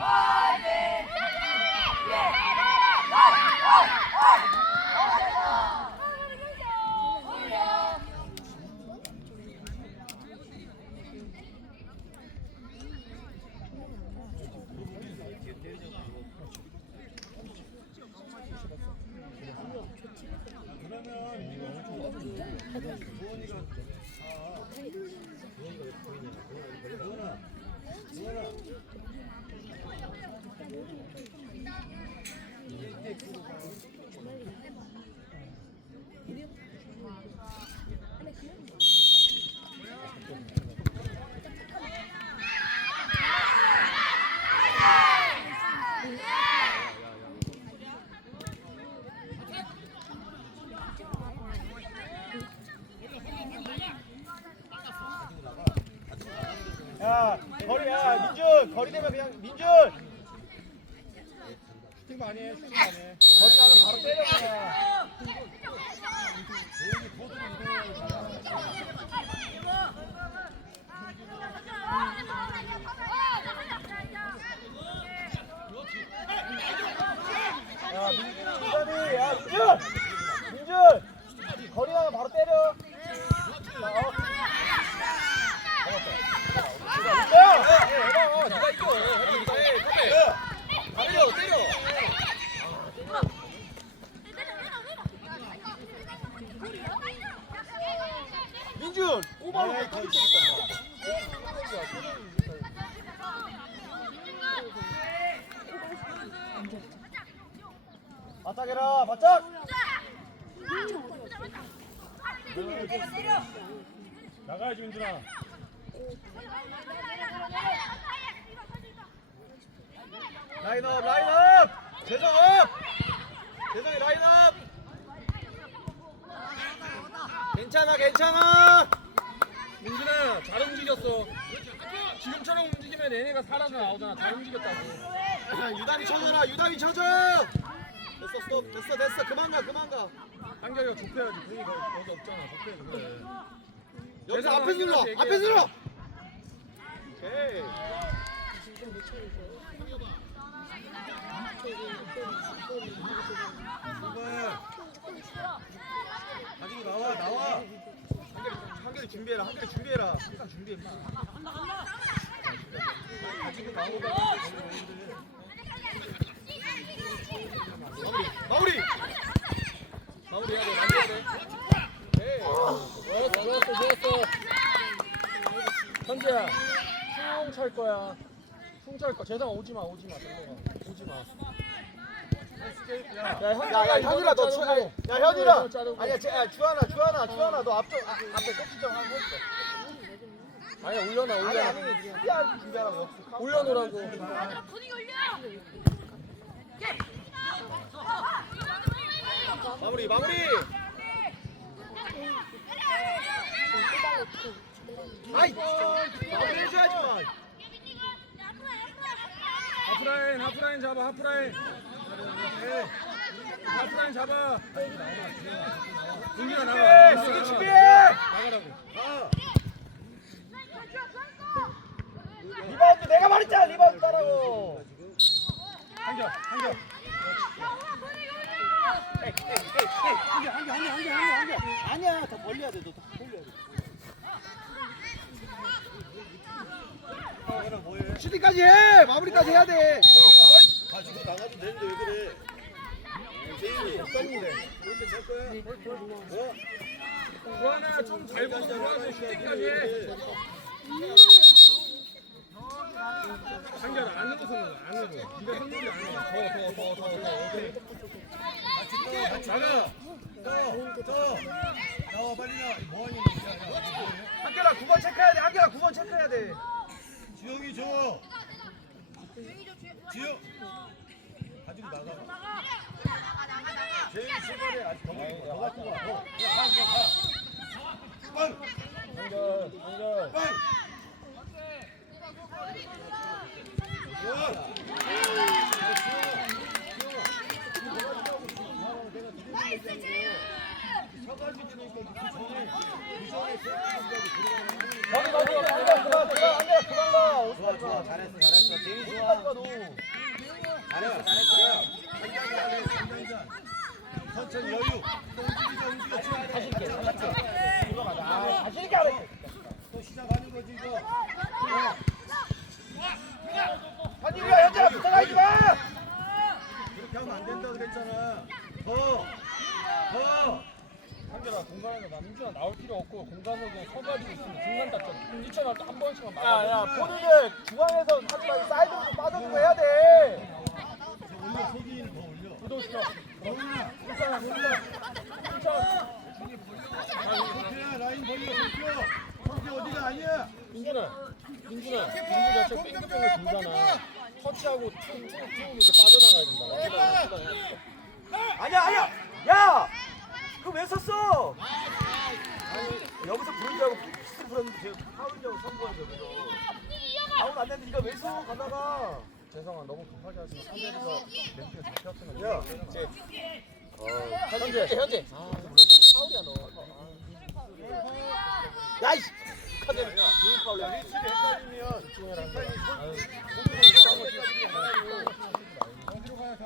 야 거리 야 민준. 거리 되면 그냥 민준. 슈팅 많이 해 슈팅 많이 해. 거리 나면 바로 때려 그냥 야 민준이 민준이 야 민준 민준 거리 나면 바로 때려 자, 어. 야, 네가 이겨. 네가 해. 때려, 때려. 민준, 오바로 더 바짝 해라, 바짝. 나가야지 민준아. 라인업, 라인업. 재정 업. 재정이 라인업. 괜찮아, 괜찮아. 민준아 잘 움직였어 지금처럼 움직이면 얘네가 살아서 나오잖아 잘 움직였다고 유담이 쳐줘라, 유담이 쳐줘. 됐어, 스톱. 됐어, 됐어. 그만 가, 그만 가. 한결이가 좁혀야지 공이 거- 거기 없잖아 좁혀야지 그래 여기서 앞에 눌러. 앞에 눌러. 오케이. 가지고 나와, 나와. 한결이 준비해라, 한결이 준비해라. 항상 준비해. 임마. 가지고 나오고. 마무리, 마무리. 해야 돼, 마무리 해야 돼. 오케이. 좋았어 좋았어 현재야 퉁찰 거야 퉁찰 거야 재상 오지 마 오지마 정모가 오지 마 야, 현, 야, 야, 현이라 너 주, 아니, 야, 현이라. 아니야, 제, 야, 주하나, 주하나, 주하나, 너 앞쪽, 아, 앞에 꼭지점 하고 있어. 아니야 올려놔 아니, 올려놔 아니, 준비할 준비하라고. 올려놓으라고 분위기 올려! 마무리, 마무리. 아이, 마무리 해줘야지, 마. 하프라인 하프라인 잡아 하프라인 네. 하프라인 잡아 준비해, 나가 수비 준비해. 나가라고 아. 리바운드 내가 말했잖아, 리바운드 따라고. 한개, 한개. 아니야, 더 벌려야 돼, 너더 벌려야 돼. 슈팅까지 해! 마무리까지 해야 돼! 가지고 나가도 되는데 왜 그래? 제인이 깜이래. 이렇게 될 거야? 어? 주하나 좀잘 보고 들어와서 슈팅까지 해 한결 안으로 서는 거야 안으로 네가 선물이 아니야 더더더더 오케이 같이 떠, 같이 나가. 나와 빨리 나와. 뭐하니? 한결아 9번 체크해야 돼, 한결아 9번 체크해야 돼. 지영이 줘. 지영. 가지고 나가. 제일 출발해. 아직 더 와. 가, 가, 한결 한결. 좋아. 거기 한결 그만 그만 한결아 그만 가. 좋아, 좋아. 잘했어, 잘했어. 제일 너? 잘했어 잘했어 장단자 장단자 천천히 여유 또 움직이자 움직여 지금 자신 있게 자신 있게 이거 맞아 아, 자신 있게 하래 또 시작하는 거지 이거 현일이야 현재야 붙어가지 마 그렇게 하면 안 된다 그랬잖아 더 더 한결아 공간에서 나 민준아 나올 필요 없고 공간으로 그냥 서가지고 있으면 중간 다쳐 이천할 때한 번씩만 막아 야야 본인은 중앙에서 하지 말고 사이드로 좀 빠져주고 해야 돼 올려 소기를 더 올려 싫어 더 올려 소기야 라인 벌려 소기야 소기 어디가 아니야 민준아 민준아 민준아 저 뺑글뺑글 돌잖아 터치하고 툭툭툭 이제 빠져나가야 된다 아니야 아니야 야 그거 왜 썼어 아니 여기서 부른 줄 알고 스틸 불었는데 제가 파울이라고 선거해 여기서 아웃 안 됐는데 이거 왜 써? 가다가 재성아 너무 급하게 마 상대가 멘트가 잡혔으면 야, 이제 현재 현재 아 파울이야 너 야이 카드 조인 파울이야 리치를 헷갈리면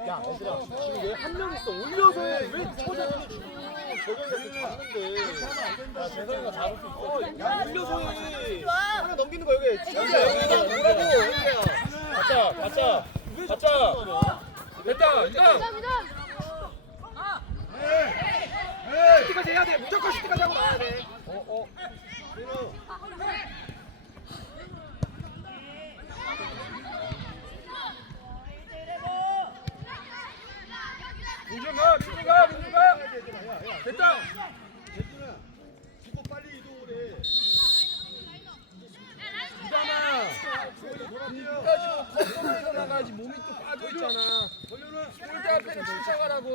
야 얘들아 지금 얘한 명 있어 올려서 왜 초전이 저경이 잡는데 야 재성이가 잡을 수 있어 어, 야 올려서 해 하나 넘기는 거 여기 진짜 여기다 뭐라고 현재야 가자 가자 가자 됐다 이거 슈팅까지 해야 돼 무조건 슈팅까지 하고 어어 민우 민준 가 민준 가 민준 가 됐다 재준아 주고 빨리 이동을 해 이잖아 돌아뛰어 끝까지 컨트롤해서 나가야지 몸이 또 빠져있잖아 돌려놔 골대 앞에는 침착하라고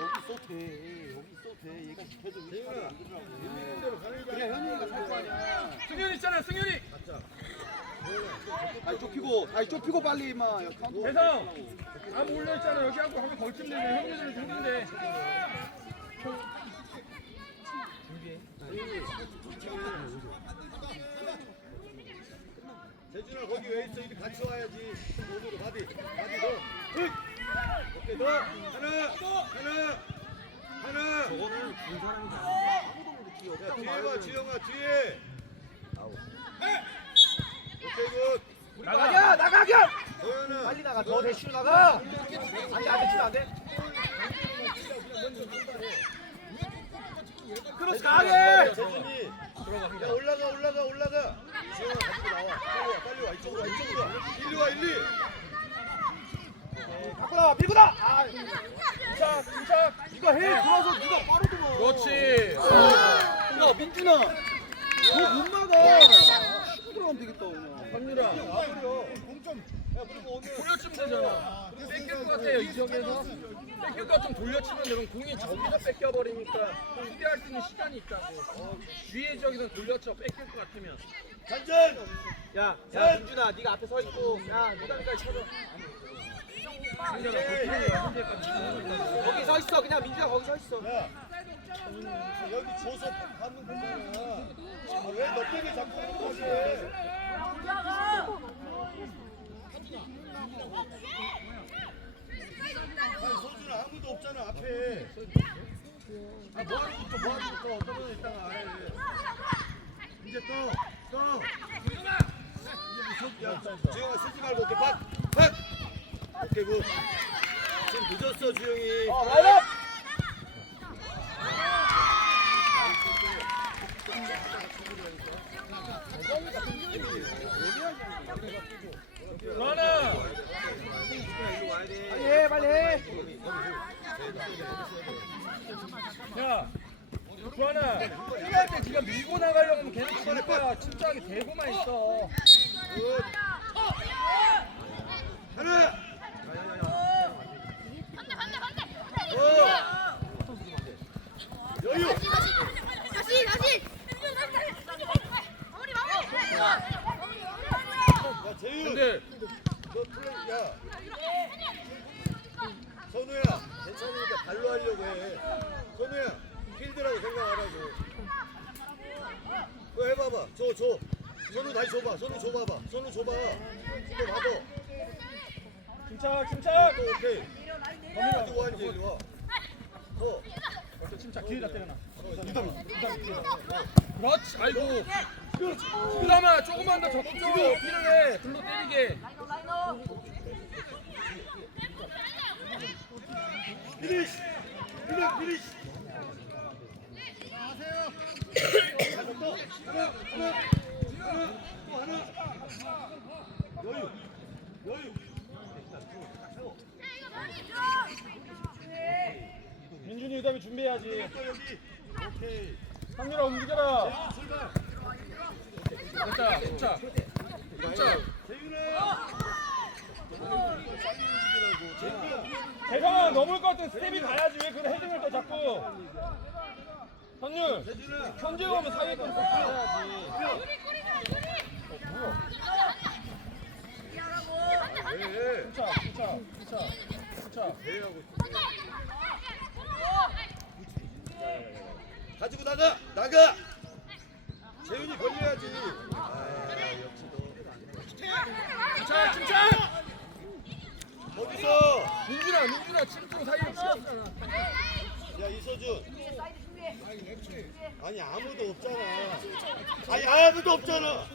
여기 쏘돼 여기 쏘돼 얘가 지켜줘 재준아 있는 대로 가는 게 그래 현이가 살 거 아니야 승현이 있잖아 승현이 아니 좁히고 아니 좁히고 빨리 임마 대성! 안 몰려있잖아. 여기 하고 하면 걸치면 되네. 형제들이 힘든데. 재준아 거기 왜 있어? 이리 같이 와야지. 몸으로 바디 바디 더 흑! 오케이 더 하나 하나 하나. 저거는 본 사람이 아무도 못 뛰어 야 뒤에 봐 지영아 뒤에. 오케이 굿. 나가야 나가야 빨리 나가. 더 대쉬로 나가. 안돼 안돼 치면 안돼? 크로스 가게! 재준이 야 올라가 올라가 올라가. 지영아 가지고 나와 빨리 와 빨리 와 이쪽으로 와 이쪽으로 와 일리 와 일리 갖고 나와 밀고 나와 아, 침착 침착 이거 해 들어서 누가 빠르더만 그렇지. 야 민준아. 너못 막아. 들어가면 되겠다 오늘. 현유라. 와버려 공점 돌려치면 되잖아. 뺏길 것 같아요 이 지역에서. 뺏길 것 같으면 돌려치면 되면 공이 저기서 뺏겨버리니까 수비할 수 있는 시간이 있다고. 어, 뒤에 지역에서 돌려쳐 뺏길 것 같으면. 잔전 야, 야 민준아 네가 앞에 서 있고. 야 무당까지 쳐줘. 거기 서 있어 그냥 민준아 거기 서 있어. 야 여기 줘서 가면 되잖아 아, 왜 너 때문에 자꾸 하는 거지 아니 소준아 아무도 없잖아 앞에. 아 굿. 지금 늦었어 주영이. 어 라인업 하나 빨리 해 빨리 해 야 주하나 뛰어할 때 네가 밀고 나가려고 하면 계속 지를 거야 침착하게 대고만 있어 굿 하나 어 여유 다시 다시 마무리 마무리 야 재윤 근데 너 플레이 야 선우야 괜찮으니까 발로 하려고 해 선우야 필드라고 생각하라고 그거 해봐봐 줘줘 손을 손을 줘봐봐. 손을 줘봐. 손을 봐봐. 침착 침착 또 오케이. 가지고 와 이제 이리 와. 더. 침착 기회다 때려놔 그렇지 아이고 그나마 조금만 더 적극적으로 필요해 글로 때리게 피니시. 피니시. 피니시. 하 민준이 그다음에 준비해야지. 오케이. 상민아 움직여라. 진짜 진짜 진짜 재윤아. 넘을 것 같은 스텝이 가야지 왜 그런 헤딩을 또 자꾸 선율. 현재 오면 사이에 건 가야지 왜? 침착 침착 침착 침착 대하고 있어. 가지고 나가. 나가. 재윤이 걸려야지. 아, 역시 너. 진짜 진짜 어디서? 민준아 민준아 침투 사이에 치웠잖아 야 이서준. 아니 아무도 없잖아. 아니 아무도 없잖아.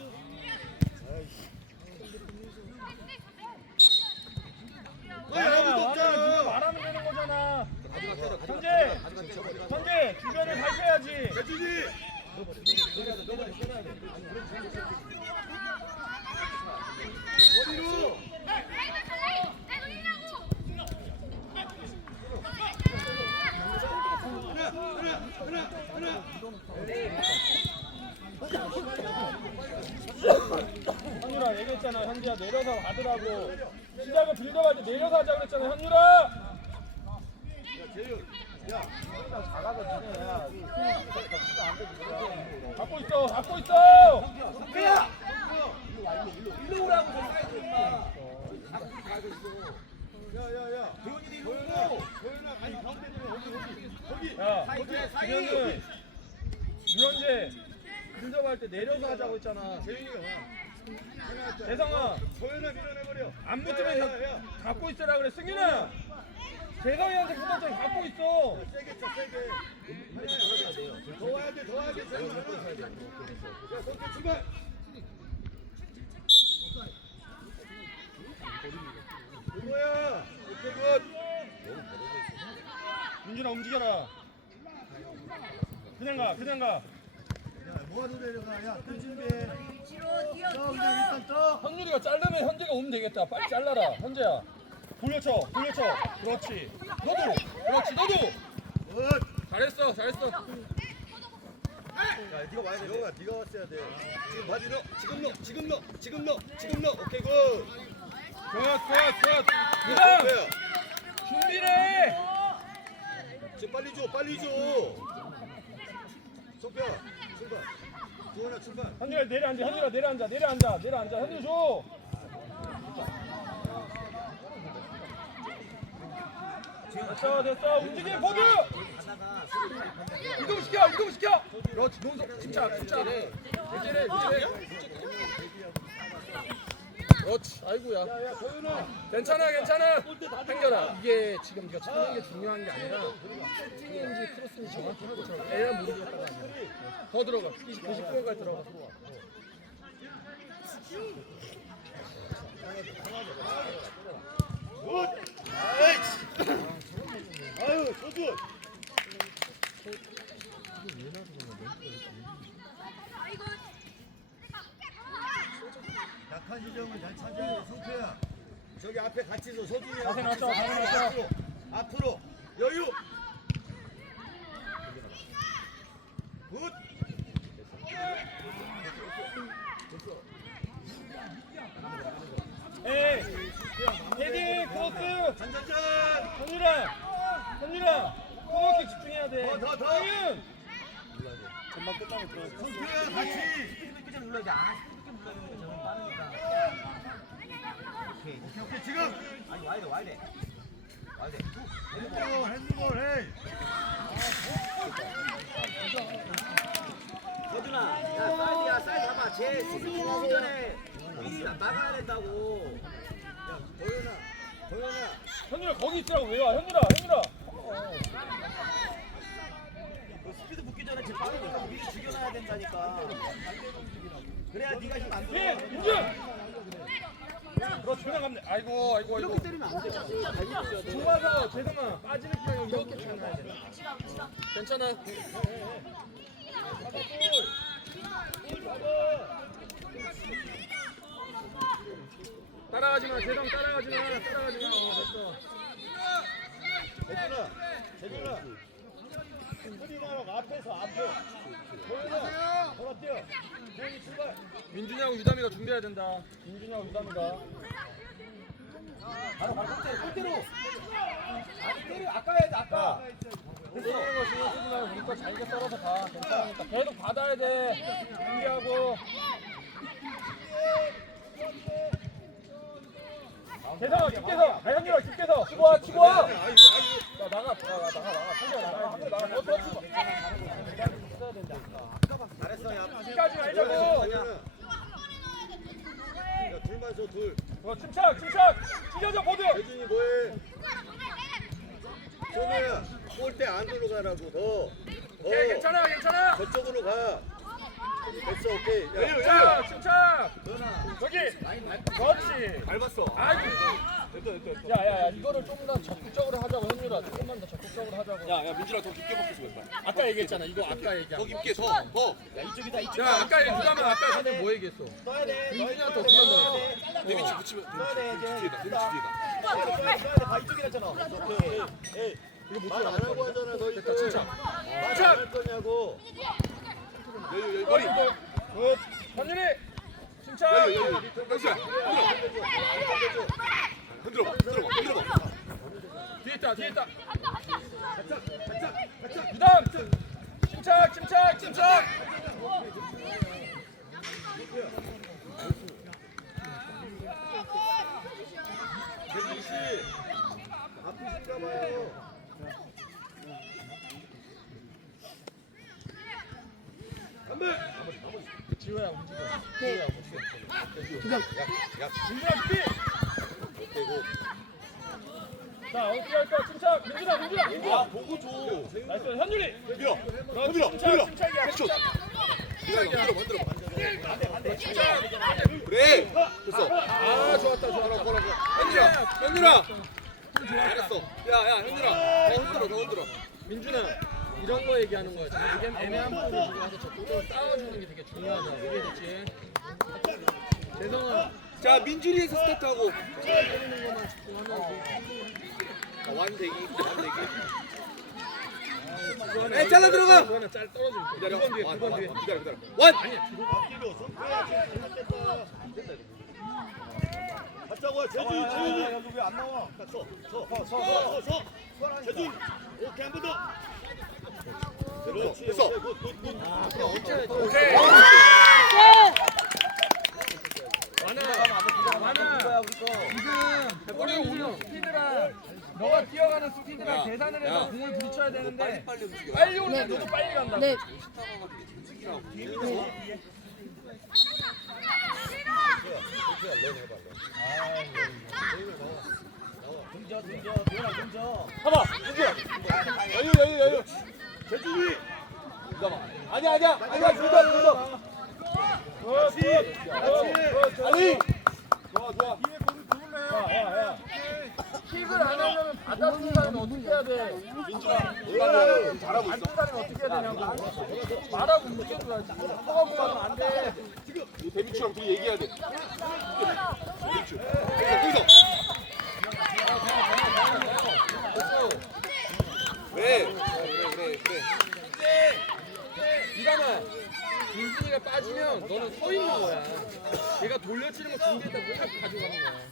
아니 아무도 없잖아. 말하면 되는 거잖아 현재 현재 주변을 살펴야지 재준이. 어디로? 하나 하나 하나 하나. 현율아 얘기했잖아 현지야 내려서 가더라고 시작을 빌드할 때 내려서 하자 그랬잖아 현율아 야 재윤. 야. 갖고 있어 갖고 있어 야. 야야야. 도현이 도현아. 도현아 아니 가운데 좀 여기 여기 거기. 야 주변은 유현재 빌드할 때 내려서 하자고 했잖아 재윤이가 와. 대성아 도현아 밀어내버려. 안 야, 붙으면 야, 자- 야, 야. 갖고 있어라 그래 승윤아 대성이한테 부담점 갖고 있어 세게 쳐 세게. 더 와야 돼, 더 와야 돼. 하나. 야, 손대 출발. 이거야. 오케이 굿. 민준아 움직여라 그냥 가 그냥 가 야, 뭐하러 내려가? 야, 뜰 준비해. 떠, 그냥 일단 떠. 현율이가 자르면 현재가 오면 되겠다 빨리 잘라라 현재야 돌려쳐 돌려쳐 그렇지 너도 그렇지 너도 굿. 잘했어 잘했어 야, 네가 와야 돼. 영아, 네가 왔어야 돼. 지금 바지 넣어. 지금 넣어. 지금 넣어. 지금 넣어. 지금 넣어. 오케이 굿. 굿 굿굿 야, 이상 소피야. 준비를 해 지금 빨리 줘. 빨리 줘. 소피야, 출발. 두원아 출발. 현율아 내려앉아 현율아 내려앉아 내려앉아 내려앉아. 현율 줘. 됐어 됐어. 움직임 포즈 이동 시켜 이동 시켜. 그렇지 논석 침착 침착. 내제래 내제래 그렇지 아이고야 야, 도현아. 괜찮아 괜찮아 당겨라 이게 지금 네가 차는 게 중요한 게 아니라 세팅인지 크로스인지 정확히 하고 들어가 애랑 모르겠다가 아니라 더 들어가 20, 90%까지 들어가 굿. 아이씨. 아유, 소준. 약한 지점을 잘 찾아야 돼, 소피야. 저기 앞에 같이 서 소중히. 자세 맞춰, 자세 맞춰. 앞으로, 앞으로. 여유. 굿. 에이 헤딩 크로스 잔잔잔. 현율아 현율아 코너킥 집중해야 돼 더, 더, 더. 성윤 소피야 같이. 오케이, 오케이, 지금. 아니 와야 돼 와야 돼 와야 돼 핸드볼, 핸드볼, 헤이. 서준아 야 사이드야 사이드 가봐 걔 수비 전에 미리 나가야 된다고. 야 도현아 도현아 현유라 거기 있으라고 왜 와? 현유라 현유라. 그 스피드 붙기 전에 제 빠르니까 미리 죽여놔야 된다니까. 그래야 네가 힘안 예, 들어. 민준. 가면 돼. 아이고 아이고 아이고. 이렇게 때리면 안 돼. 좁아서 재성아 빠지는 기간이 이렇게 쳐놔야 돼. 괜찮아. 따라가지 마, 재성 따라가지 마, 따라가지 마. 어, 됐어. 재준아 재준아 흐리나락 앞에서 앞에 도현아 돌아 뛰어 도현이 출발 민준이하고 유담이가 준비해야 된다. 민준이하고 유담이가. 바로 바로 골대로 골대로. 아니 때려 아까 해야 돼 아까. 쓰지 말고 우리 거 잘게 썰어서 가. 괜찮으니까 계속 받아야 돼. 준비하고. 깊게서. 아 현준아 깊게서. 치고 와 치고 와. 야 나가 나가 나가 나가. 나가. 한명 나가. 더더 잘했어 야. 끝까지 말자고. 둘만 서둘 어 침착 침착. 찢어져 보드. 재준이 뭐해 재준이야 골대 안으로 가라고 더 더. 괜찮아 괜찮아. 저쪽으로 가 됐어 오케이 야, 자 침착. 여기. 그렇지. 밟았어. 아이고. 야야야 이거를 좀 더 적극적으로 하자고 현유라 조금만 더 적극적으로 하자고. 야, 야, 민준아 더 깊게 먹겠어, 왼발. 아까 얘기했잖아 이거 아까 얘기한. 더 깊게, 더, 더. 야 이쪽이다 이쪽. 야 아까 누가면 아까 근데 뭐 얘기했어? 떠야 돼. 민준이한테 어떻게 한다고? 내 위치 붙이면, 떠야 돼 이제. 뒤에다, 내 위치 뒤에다. 떠야 돼. 다 이쪽이라 했잖아. 오케이. 말안 하고 하잖아 너희들 됐다, 진짜. 말안할 거냐고 머리. 굿. 현준이 침착. 여기. 현수야, 흔들어. 흔들어, 흔들어, 흔들어. 뒤에 있다 뒤에 있다. 유담. 침착 침착 침착. 재준 씨 아프실까 봐요 아더 흔들어. 민준아 이런 거 얘기하는 거야. 지금 이게 애매한 주고 와서 적극적으로 싸워주는 게 되게 중요하다. 이해됐지? 재성아 자, 민준이에서 스타트하고. 때리는 것만 집중하면 돼. 자, 완대기, 완대기. 에 잘라 들어가! 그거는 짤 떨어질 거야. 기다려. 두번 뒤에 완, 두번 완, 뒤에. 완. 기다려, 기다려. 완! 앞뒤로 손빼야 갔자고 재준 재준이. 여기 왜안 나와? 서서서서 재준 오케이 한 번 더. 그렇지. 됐어. 오케이. 지금. 우리 오늘 스피드랑 너가 뛰어가는 스피드랑 야, 계산을 야. 해서 공을 부딪혀야 되는데 빨리 움직여. 빨리 오는 너도 빨리 간다. 네. 등져 등져 도현아 등져. 봐봐, 민준아. 여유, 여유, 여유. 재준이 잠깐만. 아니야, 아니야. 아니야, 둘다, 둘다. 그렇지. 그렇지 빨리. 좋아 좋아. 야야야. 킥을 안 하려면 받아준 사람은 어떻게 해야 돼? 민준아, 올라가면 잘하고 있어. 안준 사람은 어떻게 해야 되냐고. 말하고 움직여줘야지. 한꺼번에 보면 안 돼. 이 데뷔처럼 둘이 얘기해야 돼. 데뷔처. 여기서. 왜? 그래, 그래, 그래. 이가만 민준이가 빠지면 너는 서 있는 거야. 얘가 돌려치는 거 준비했다 꼭 가져가는 거야.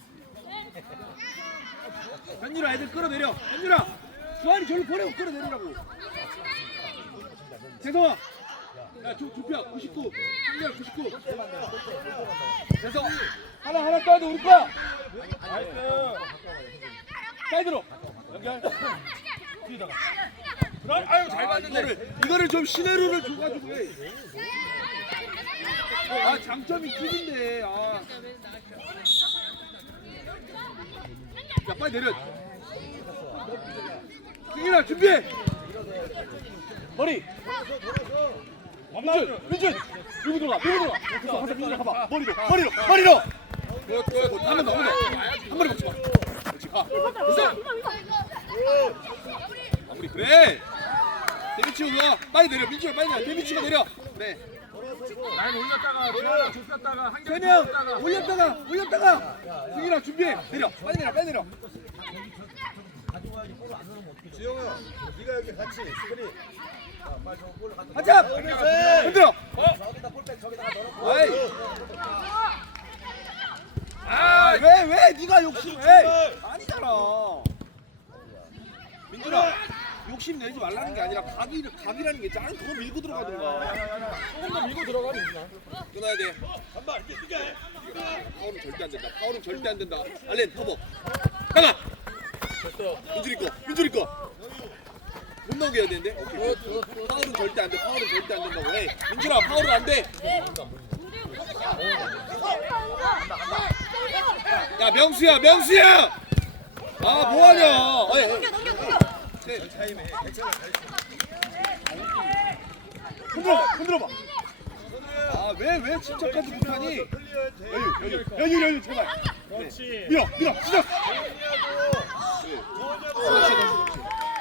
현준아 애들 끌어내려. 현준아. 주한이 저를 보내고 끌어내리라고. 재성아. 야, 조, 조피야, 99. 승리야, 99. 재성. 하나, 하나 떠야 돼, 우리 거야. 나이스. 사이드로. 연결. 뒤에다가. 그럼 아유 잘 봤는데. 이거를 좀 시내로를 줘가지고 해. 아 장점이 크긴데 아. 야 빨리 내려 승인아 준비해 머리 민준 민준 밀고 들어가 밀고 들어가 됐어 가서 민준아 가봐 머리로 머리로 머리로 한번 더, 한번 더. 한 마리 먹지 마. 그렇지, 가. 됐어. 마무리, 그래. 데미치 올라. 빨리 내려. 민주야, 빨리 내려. 데미치가 내려. 그래. 라인 올렸다가 줬다가 세명 줬다가 올렸다가 올렸다가. 승인아 준비해. 내려. 빨리 내려. 빨리 내려. 지영아, 네가 여기 같이 스크린. 하자. 흔들어. 저기다 볼백 저기다가 넣어놓고 아이. 아, 왜, 왜, 네가 욕심 왜? 아니잖아. 민준아, 욕심 내지 말라는 게 아니라 각이, 각이라는 게 있잖아. 그거 밀고 들어가든가. 조금 더 밀고 들어가면 되나? 끊어야 돼. 한발 파울은 절대 안 된다. 파울은 절대 안 된다. 알렌 커버. 하나. 민준이 거. 민준이 거. 못 나오게 해야 되는데. 오케이. 파울은 절대 안 돼. 파울은 절대 안 된다고. 해. 민준아, 파울은 안 돼. 야, 명수야, 명수야. 아, 뭐 하냐? 아니, 넘겨 넘겨 넘겨 흔들어, 흔들어 봐. 아, 왜, 왜 침착하지 못하니? 여유, 여유, 여유, 여유, 제발. 그렇지. 밀어, 밀어, 시작.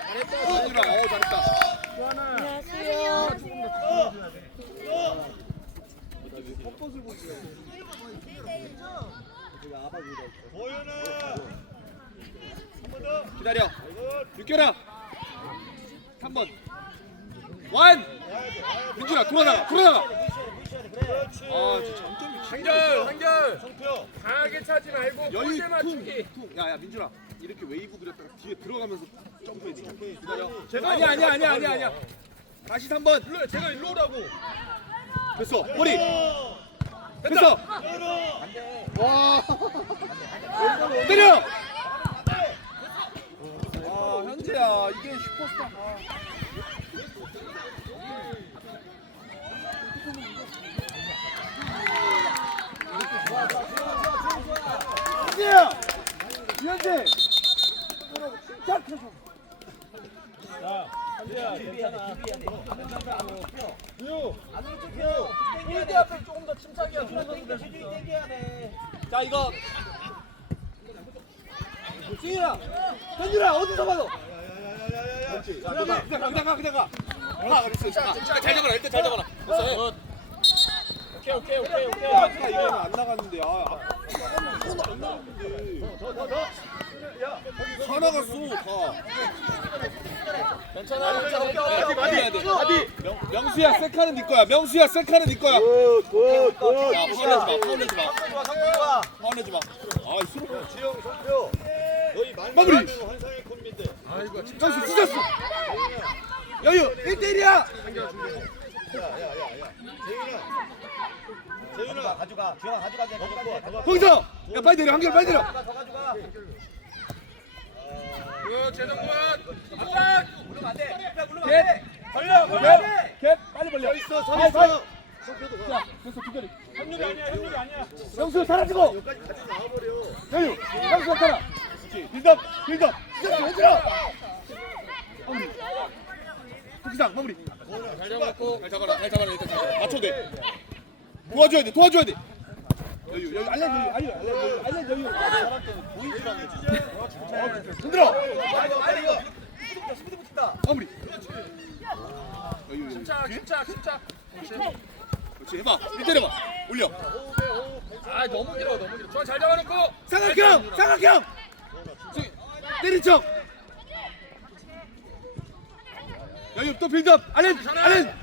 잘했다, 어, 잘했다. 보현아. 한번 더. 기다려. 육결아. 3번. 완. 민준아, 돌아나가, 돌아나가. 아, 진짜 장점이 한결 한결. 강하게 차지 말고 여유 퉁, 맞추기 퉁. 야, 야, 민준아. 이렇게 웨이브 그렸다가 뒤에 들어가면서 점프해야 돼. 기다려. 아니야, 아니야, 아니야, 아니야, 아니야. 다시 3번. 일로 제가 일로 오라고 됐어. 머리. 됐어. 와. 때려. 아, 현재야. 이게 슈퍼스타. 아. 현재 야. 현재. 침착해서. 안으로 쭉 펴. 골대 앞에 조금 더 침착이야 땡겨 시중이 땡겨야 돼 자, 이거. 승윤아. 현준아, 어디서 봐도. 야야야야야. 자, 그냥 가, 그냥 가, 그냥 가, 그냥 가. 가, 그랬어. 자, 자, 잘 잡아라. 일단 잘 잡아라. 됐어. 오케이 오케이 오케이 오케이 아까 이거는 안 나갔는데, 아, 아, 이거는 안 나갔는데. 더, 더, 더. 야, 다 나갔어, 다. 괜찮아 어깨 마디, 마디. 명, 명수야, 세카는 네 거야. 명수야, 세카는 네 거야. 굿, 굿, 굿. 야, 파울내지 마, 파울내지 마. 파울내지 마. 아, 이 수로. 지영, 성표. 너희 마무리. 환상의 콤비인데. 아이고 명수 찢었어. 여유, 1대1이야. 야, 야, 야, 야. 재윤아. 재윤아. 가져가 돼 가져가 거기서. 야, 빨리 내려. 한결 빨리 내려. 그 돼, 도와줘야 돼. 여유, 여유, 알렌 여유, 알렌 여유, 알렌 여유. 흔들어. 빨리 이거 스피드 붙인다 마무리. 여유, 여유. 침착 침착 침착 그렇지, 해봐. 일 때려봐. 올려. 아 너무 길어 너무 길어 저잘 잡아놓고 삼각형, 삼각형. 때린 척. 여유, 또 빌드업. 알렌, 알렌.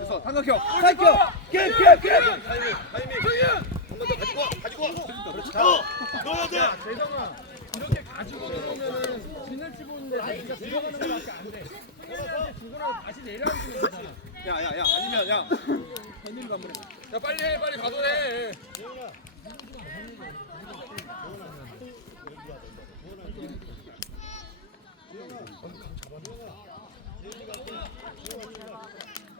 됐어, 삼각형. 삼각형. 캡, 캡, 캡. 타이밍, 타이밍. 그렇지. 더. 넣어야 돼. 재정아 이렇게 가지고 들어오면은 진을 치고 있는데 진짜 들어가는 거밖에 안돼 주고 나서 다시 내려앉는 거잖아 야, 야, 야, 아니면 야. 야 빨리 해 빨리 가도 해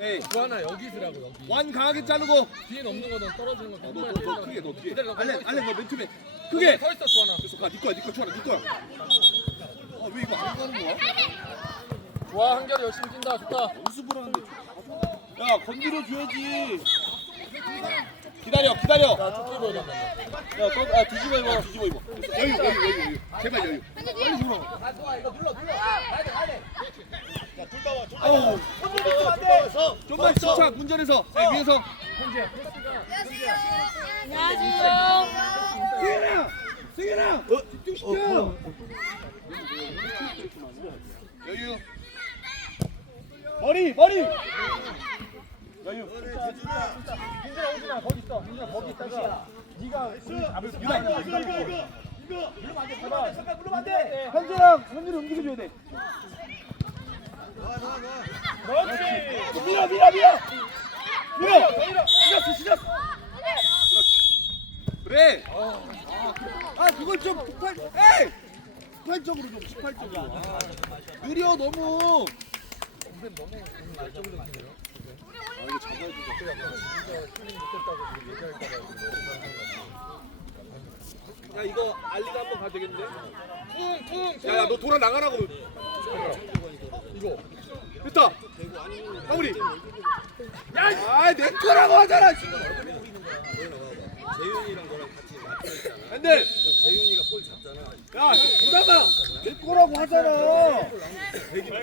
에이 주하나 여기 있으라고 여기 완 강하게 자르고 뒤에 넘는 거는 떨어지는 거 너, 너, 너 크게 너 기다려, 너 알렌 알렌 너 맨 투맨 크게 크게 서 있어 주하나 그래서 가 니꺼야 니꺼 좋아 니꺼야 아왜 이거 안 가는 거야? 좋아 한결이 열심히 뛴다 좋다 연습을 하는데 야 건드려 줘야지 기다려 기다려 야, 또, 아, 뒤집어 입어. 뒤집어 입어. 여유, 여유, 여유, 여유. 제발 여유. 빨리 물어. 아우, 손들 있으면 안 돼. 좀만 침착, 운전해서. 네, 위에서. 안녕하세요. 승현아! 승현아! 어, 집중시켜. 여유. 머리, 머리! 여유. 민준아 오지 마. 거기 있어. 민준아 거기 있다가 네가 잡을 수 있어. 이거 이거 이거 이거. 누르면 안 돼. 누르면 안 돼. 잠깐 누르면 안 돼. 현재랑 현진이 움직여줘야 돼. 그렇지. 밀어 밀어 밀어. 밀어. 시작스 시작스. 그래. 아, 그걸 좀 폭발, 에이! 폭발적으로 좀, 폭발적으로. 아, 느려, 너무. 아, 이거 잡아야 야, 이거 알리가 한번 가도 되겠는데? 퉁퉁 야, 야, 너 돌아 나가라고. 이거 됐다. 마무리. 야, 아, 내 거라고 하잖아. 재윤이랑 너랑 같이 맞춰 있잖아. 근데 재윤이가 볼 잡잖아. 야, 부담아. 내 거라고 하잖아.